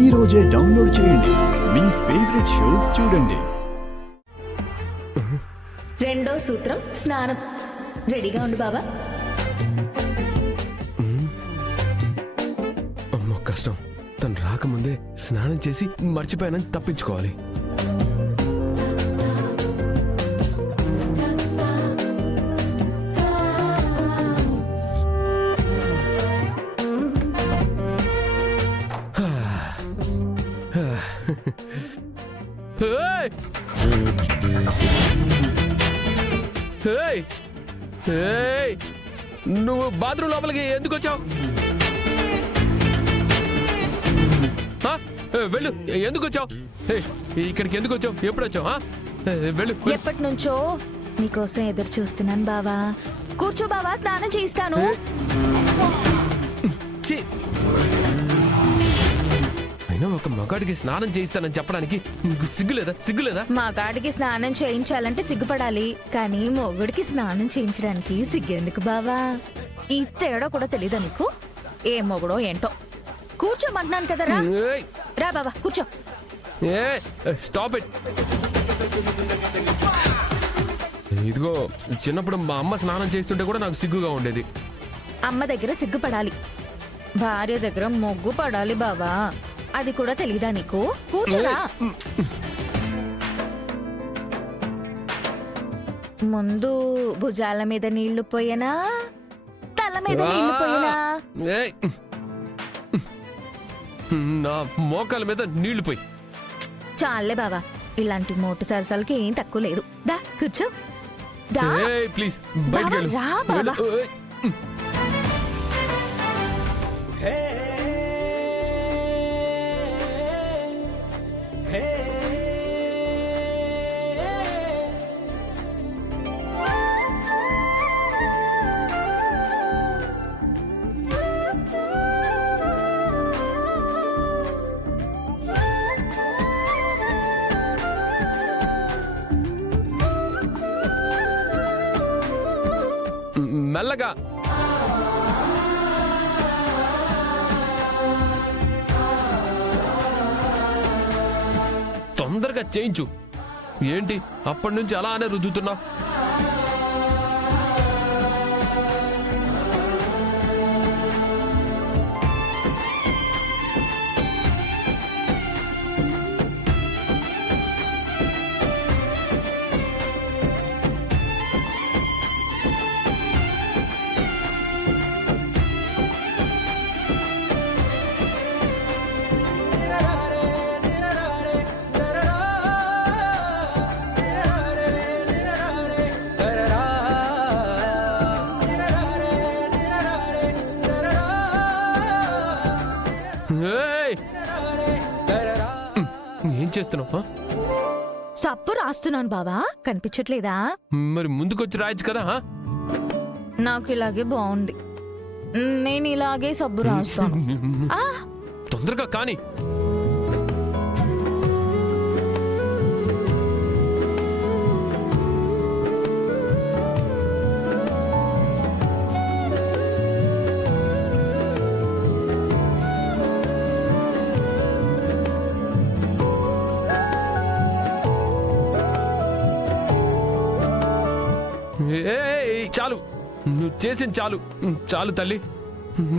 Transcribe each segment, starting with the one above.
ఈ రోజే డౌన్లోడ్ చేయండి. మీ ఫేవరెట్ షోస్ చూడండి. రెండో సూత్రం స్నానం. రెడీగా ఉండు బాబా. అమ్మో కష్టం. తను రాకముందే స్నానం చేసి మర్చిపోయానని తప్పించుకోవాలి. నువ్వు బాత్రూమ్ లోపలికి ఎందుకు వచ్చావు? వెళ్ళు. ఎందుకు వచ్చావు? ఇక్కడికి ఎందుకు వచ్చావు? ఎప్పుడు వచ్చావు? వెళ్ళు. ఎప్పటి నుంచో నీకోసం ఎదురు చూస్తున్నాను బావా. కూర్చో బావా, స్నానం చేయిస్తాను. అయినా ఒక మగాడికి స్నానం చేయిస్తానని చెప్పడానికి సిగ్గులేదా? మగాడికి స్నానం చేయించాలంటే సిగ్గుపడాలి, కానీ మొగుడికి స్నానం చేయించడానికి సిగ్గెందుకు బావా? ఈ తేడా కూడా తెలీదా నీకు? ఏ మొగుడో ఏంటో. కూర్చోమంటున్నాను కదరా. రా బావా కూర్చో. Stop it. ఇదిగో చిన్నప్పుడు మా అమ్మ స్నానం చేస్తుంటే కూడా నాకు సిగ్గుగా ఉండేది. అమ్మ దగ్గర సిగ్గుపడాలి, భార్య దగ్గర మొగ్గు పడాలి బావా. అది కూడా తెలీదా నీకు? కూర్చోరా. ముందు భుజాల మీద నీళ్లు పోయినా, తల మీద నీళ్లు పోయినా? నా మోకాల మీద నీళ్లు పోయి. చాలే బావా, ఇలాంటి మోటు సరసాలకి ఏం తక్కువ లేదు. దా కూర్చో. దా ప్లీజ్ బయటికి రా బావా. మెల్లగా. తొందరగా చేయించు. ఏంటి అప్పటి నుంచి అలానే రుద్దుతున్నా? ఏం చేస్తున్నావు? సప్పు రాస్తున్నాను బావా, కనిపించట్లేదా? మరి ముందుకొచ్చి రాయొచ్చు కదా. నాకు ఇలాగే బాగుంది, నేను ఇలాగే సబ్బు రాస్తాను. తొందరగా కానీ. చాలు, నువ్వు చేసింది చాలు. చాలు తల్లి,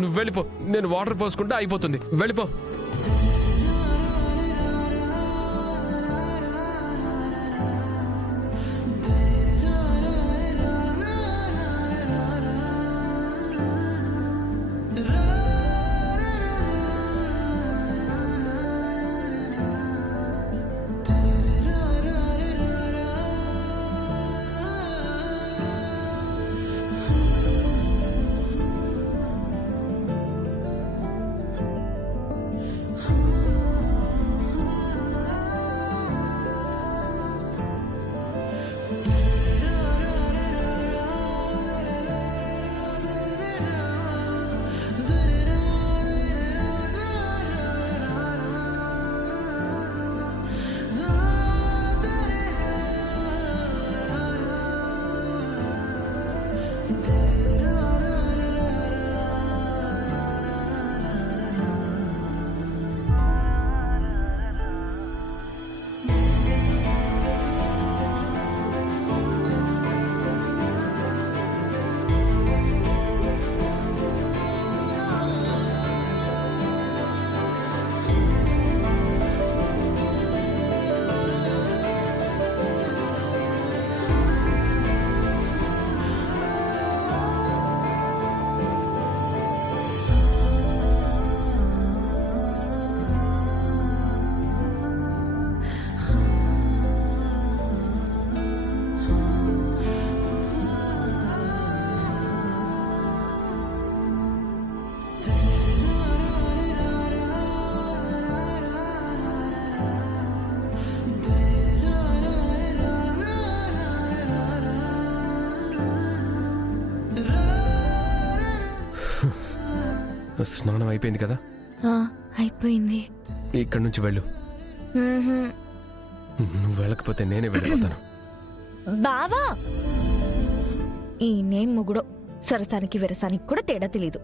నువ్వు వెళ్ళిపో. నేను వాటర్ పోసుకుంటే అయిపోతుంది. వెళ్ళిపో. స్నానం అయిపోయింది కదా, ఆ, అయిపోయింది. ఇక్కడి నుంచి వెళ్ళు. మ్మ్హ్మ్. నువ్వు వెళ్ళకపోతే నేనే వెళ్ళిపోతాను. బావా ఈ నేమ్ మొగుడో సరసానికి విరసానికి కూడా తేడా తెలీదు.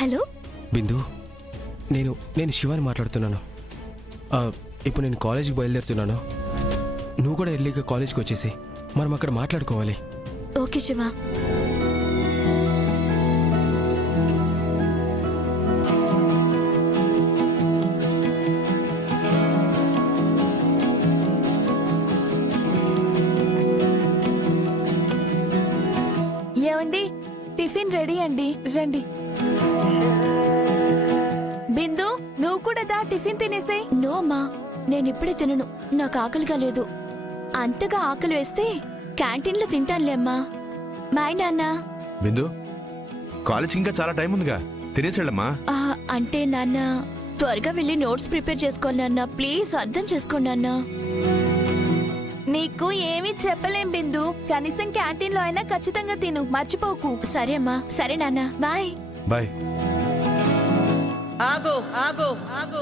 హలో బిందు, నేను శివాని మాట్లాడుతున్నాను. ఇప్పుడు నేను కాలేజీకి బయలుదేరుతున్నాను. నువ్వు కూడా ఎర్లీగా కాలేజ్కి వచ్చేసి మనం అక్కడ మాట్లాడుకోవాలి. ఓకే శివ. ఏమండి, టిఫిన్ రెడీ అండి, రండి. బిందు, నువ్వు కూడా దా, టిఫిన్ తినేసేయ్. నో అమ్మా, నేనిప్పుడే తినను, నాకు ఆకలిగా లేదు. అంతగా ఆకలి వేస్తే క్యాంటీన్లో తింటానులే అమ్మా. బాయ్ నాన్న. బిందు, కాలేజ్ ఇంకా చాలా టైం ఉందిగా, తినేసేళ్ళమ్మా. అంటే నాన్న, త్వరగా వెళ్ళి నోట్స్ ప్రిపేర్ చేసుకోండి నాన్న, ప్లీజ్ అర్థం చేసుకోండి నాన్న. నీకు ఏమీ చెప్పలేం బిందు, కనీసం క్యాంటీన్ లో అయినా ఖచ్చితంగా తిను, మర్చిపోకు. సరే అమ్మా, సరే నాన్న, బాయ్. బాయ్. ఆగు ఆగు ఆగు.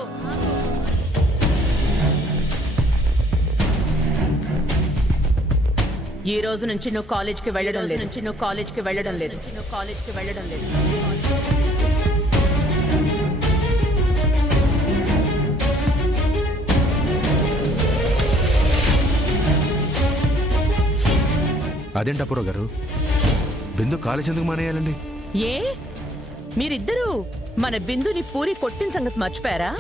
ఈ రోజు నుంచి నువ్వు కాలేజ్కి వెళ్ళడం లేదు. నువ్వు కాలేజ్కి వెళ్ళడం లేదు. నువ్వు కాలేజ్కి వెళ్ళడం లేదు. అదేంటి అపూర్వ గారు, బిందు కాలేజ్ ఎందుకు మానేయాలండి? ఏ మీరిద్దరూ మన బిందుని పూరి కొట్టిన సంగతి మర్చిపోయారా?